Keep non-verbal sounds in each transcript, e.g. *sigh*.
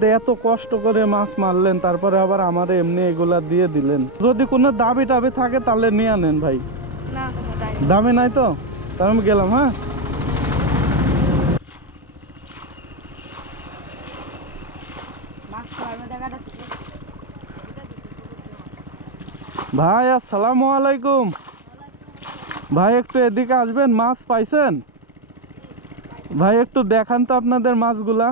তো এত কষ্ট করে মাছ মারলেন তারপরে আবার আমার এমনি এগুলা দিয়ে দিলেন। যদি কোনো দাবি টাবি থাকে তাহলে নিয়ে আনেন ভাই। দামি নাই তো? তাহলে আমি গেলাম হ্যাঁ? ভাই আসসালামু আলাইকুম। ভাই একটু এদিকে আসবেন মাছ পাইছেন? ভাই একটু দেখান তো আপনাদের মাছগুলা।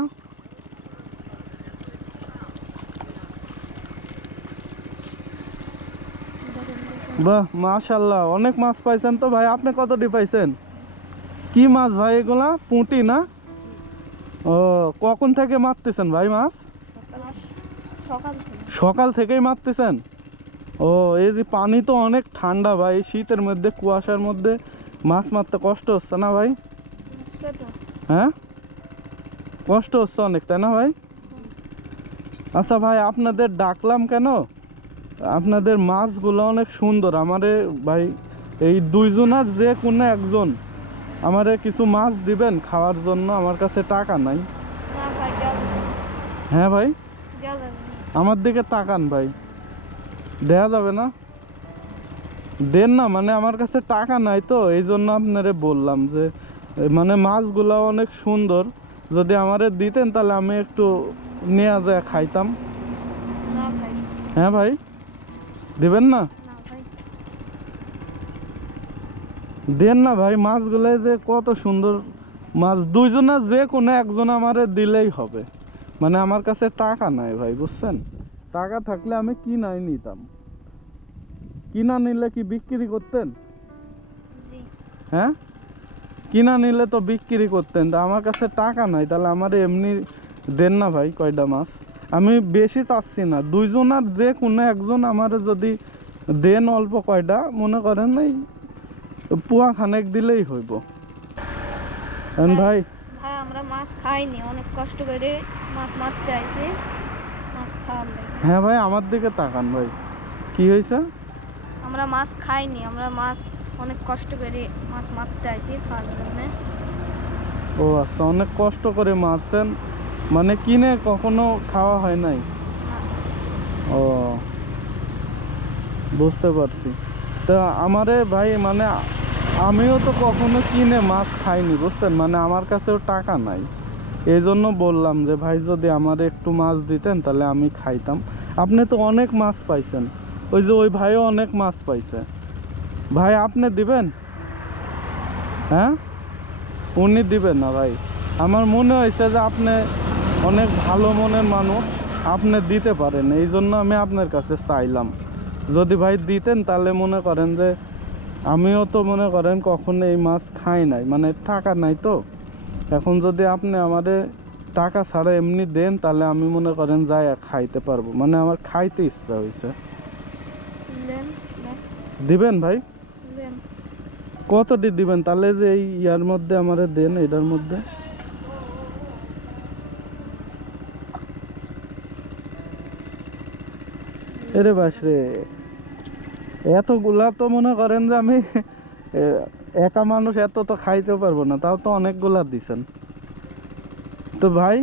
বাহ মাশাল্লাহ অনেক মাছ পাইছেন তো ভাই আপনি কতটি পাইছেন? কি মাছ ভাই এগুলা? পুঁটি না? ও কখন থেকে মারতেছেন ভাই মাছ? সকাল সকাল থেকে। সকাল থেকেই মারতেছেন? ও এই যে পানি তো অনেক ঠান্ডা ভাই শীতের মধ্যে কুয়াশার মধ্যে মাছ মারতে কষ্ট হচ্ছে না ভাই? হ্যাঁ? কষ্ট হচ্ছে অনেক তাই না ভাই? আচ্ছা ভাই আপনাদের ডাকলাম কেন? আপনাদের মাছগুলো অনেক সুন্দর। আমারে ভাই এই দুইজনের যে কোনো একজন আমারে কিছু মাছ দিবেন খাওয়ার জন্য আমার কাছে টাকা নাই। হ্যাঁ ভাই? আমার দিকে তাকান ভাই। দেয়া যাবে না? দেন না মানে আমার কাছে টাকা নাই তো এই জন্য আপনারে বললাম যে মানে মাছগুলো অনেক সুন্দর। যদি আমারে দিতেন তাহলে আমি একটু নিয়ে যায় খাইতাম। হ্যাঁ ভাই? দিবেন না? দেন না ভাই মাছগুলো যে কত সুন্দর মাছ। দুইজনা যে কোনো একজন আমারে দিলেই হবে। মানে আমার কাছে টাকা নাই ভাই বুঝছেন? টাকা থাকলে আমি কিনাই নিতাম। কিনা নিলে কি বিক্রি করতেন? হ্যাঁ? কিনা নিলে তো বিক্রি করতেন। তা আমার কাছে টাকা নাই তাহলে আমার এমনি দেন না ভাই কয়টা মাছ? আমি বেশি চাচ্ছি না। দুইজনার যে কোনো একজন আমার যদি দেন অল্প কয়টা মনে করেন এই পুয়া খানেক দিলেই হইব। ভাই? ভাই আমরা মাছ খাইনি অনেক কষ্ট করে মাছ মারতে আইছি। মাছ খাওয়ার লাগে। হ্যাঁ ভাই আমার দিকে তাকান ভাই। কি হয়েছে আমরা মাছ খাইনি আমরা মাছ অনেক কষ্ট করে মাছ মারতে আইছি খাওয়ার জন্য। ও আচ্ছা অনেক কষ্ট করে মারছেন। মানে কিনে কখনো খাওয়া হয় নাই? ও বুঝতে পারছি। তা আমারে ভাই মানে আমিও তো কখনো কিনে মাছ খাইনি বুঝছেন? মানে আমার কাছেও টাকা নাই। এই জন্য বললাম যে ভাই যদি আমার একটু মাছ দিতেন তাহলে আমি খাইতাম। আপনি তো অনেক মাছ পাইছেন। ওই যে ওই ভাইও অনেক মাছ পাইছে। ভাই আপনি দিবেন? হ্যাঁ? উনি দিবেন না ভাই। আমার মনে হয়েছে যে আপনি অনেক ভালো মনের মানুষ আপনি দিতে পারেন এই জন্য আমি আপনার কাছে চাইলাম। যদি ভাই দিতেন তাহলে মনে করেন যে আমিও তো মনে করেন কখনো এই মাছ খাই নাই মানে টাকা নাই তো। এখন যদি আপনি আমাদের টাকা ছাড়া এমনি দেন তাহলে আমি মনে করেন যাই খাইতে পারব মানে আমার খাইতে ইচ্ছা হয়েছে। দিবেন ভাই? কতটি দিবেন? তাহলে যে এই ইয়ার মধ্যে আমারে দেন এটার মধ্যে? এরে বাস রে। এতগুলা তো মনে করেন যে আমি একা মানুষ এত তো খাইতেও পারব না তাও তো অনেকগুলা দিছেন। তো ভাই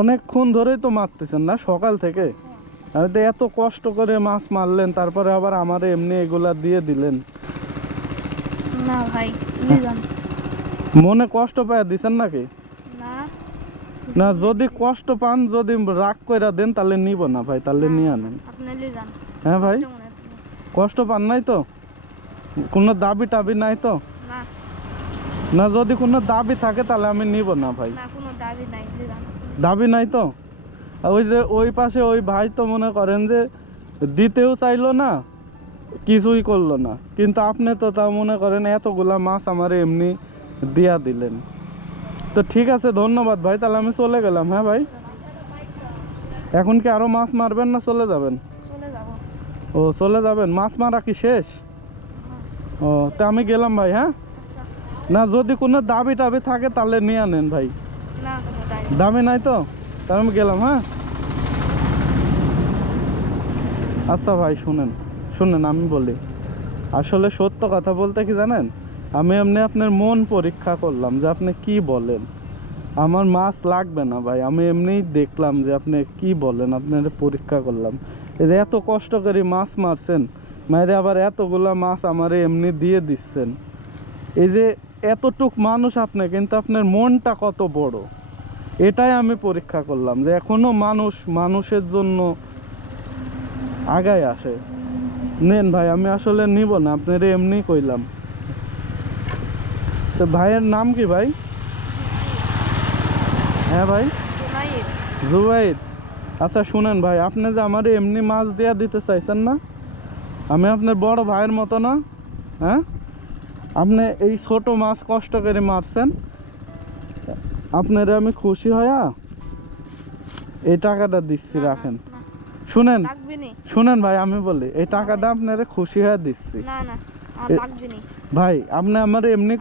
অনেকক্ষণ ধরেই তো মারতেছেন না সকাল থেকে? আমি তো এত কষ্ট করে মাছ মারলেন তারপরে আবার আমার এমনি এগুলা দিয়ে দিলেন। না ভাই মনে কষ্ট পায় দিছেন নাকি? না যদি কষ্ট পান যদি রাগ কইরা দেন তাহলে নিব না ভাই তাহলে নিয়ে আনেন। নিয়ে যান। হ্যাঁ ভাই? কষ্ট পান নাই তো? কোনো দাবি টাবি নাই তো? না। না যদি কোনো দাবি থাকে তাহলে আমি নিব না ভাই। না কোনো দাবি নাই নিয়ে দাবি নাই তো? ওই যে ওই পাশে ওই ভাই তো মনে করেন যে দিতেও চাইলো না কিছুই করল না। কিন্তু আপনি তো তা মনে করেন এতগুলা মাছ আমার এমনি দিয়া দিলেন। তো ঠিক আছে ধন্যবাদ ভাই তাহলে আমি চলে গেলাম হ্যাঁ ভাই? এখন কি আরও মাছ মারবেন না চলে যাবেন? ও চলে যাবেন? মাছ মারা কি শেষ? ও তা আমি গেলাম ভাই হ্যাঁ? আচ্ছা। না যদি কোনো দাবি টাবি থাকে তাহলে নিয়ে আনেন ভাই। দাবি দামি নাই তো? তাহলে আমি গেলাম হ্যাঁ? আচ্ছা ভাই শুনেন শুনেন আমি বলি। আসলে সত্য কথা বলতে কি জানেন? আমি এমনি আপনার মন পরীক্ষা করলাম যে আপনি কি বলেন। আমার মাছ লাগবে না ভাই, আমি এমনিই দেখলাম যে আপনি কি বলেন, আপনার পরীক্ষা করলাম। এই যে এত কষ্ট করে মাছ মারছেন মারে আবার এতগুলা মাছ আমারে এমনি দিয়ে দিচ্ছেন। এই যে এতটুক মানুষ আপনি, কিন্তু আপনার মনটা কত বড়। এটাই আমি পরীক্ষা করলাম যে এখনও মানুষ, মানুষের জন্য আগায় আসে। নেন ভাই, আমি আসলে নিব না, আপনার এমনি কইলাম। তো ভাইয়ের নাম কি ভাই? হ্যাঁ ভাই? জুবাইদ আচ্ছা শুনেন ভাই আপনি যে আমার এমনি মাছ দেয়া দিতে চাইছেন না? আমি আপনার বড় ভাইয়ের মতো না হ্যাঁ? আপনি এই ছোট মাছ কষ্ট করে মারছেন। আপনারে আমি খুশি হয়া এই টাকাটা দিচ্ছি রাখেন। শুনেন শুনেন ভাই আমি বলি এই টাকাটা আপনারে খুশি হয়ে দিচ্ছি। ভাই আপনি আমার এমনি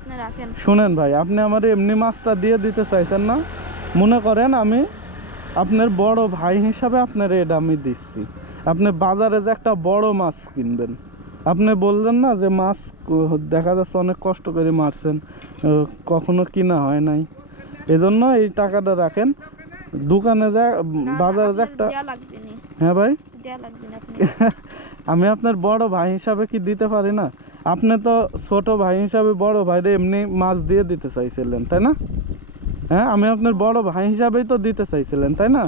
আপনি রাখেন। শুনেন ভাই আপনি আমার এমনি মাছটা দিয়ে দিতে চাইছেন না? মনে করেন আমি আপনার বড় ভাই হিসাবে আপনার এটা আমি দিচ্ছি। আপনি বাজারে যে একটা বড় মাছ কিনবেন আপনি বললেন না যে মাছ দেখা যাচ্ছে অনেক কষ্ট করে মারছেন কখনো কিনা হয় নাই। এজন্য এই টাকাটা রাখেন। দোকানে যা বাজারে যে একটা হ্যাঁ ভাই? *laughs* আমি আপনার বড় ভাই হিসাবে কি দিতে পারি না? আপনি তো ছোট ভাই হিসাবে বড় ভাইরে এমনি মাছ দিয়ে দিতে চাইছিলেন তাই না? হ্যাঁ আমি আপনার বড় ভাই হিসাবেই তো দিতে চাইছিলেন তাই না?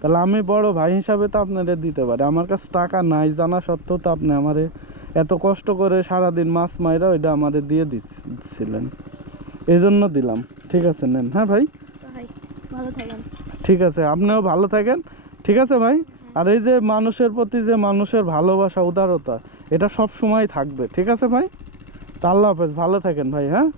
তাহলে আমি বড় ভাই হিসাবে তো আপনারে দিতে পারি। আমার কাছে টাকা নাই জানা সত্ত্বেও তো আপনি আমারে এত কষ্ট করে সারাদিন মাছ মাইরা ওইটা আমারে দিয়ে দিচ্ছিলেন। এই জন্য দিলাম। ঠিক আছে নেন। হ্যাঁ ভাই? ভাই ভালো থাকেন। ঠিক আছে আপনিও ভালো থাকেন। ঠিক আছে ভাই? আর এই যে মানুষের প্রতি যে মানুষের ভালোবাসা উদারতা এটা সব সময় থাকবে। ঠিক আছে ভাই? তা আল্লাহ হাফেজ ভালো থাকেন ভাই হ্যাঁ?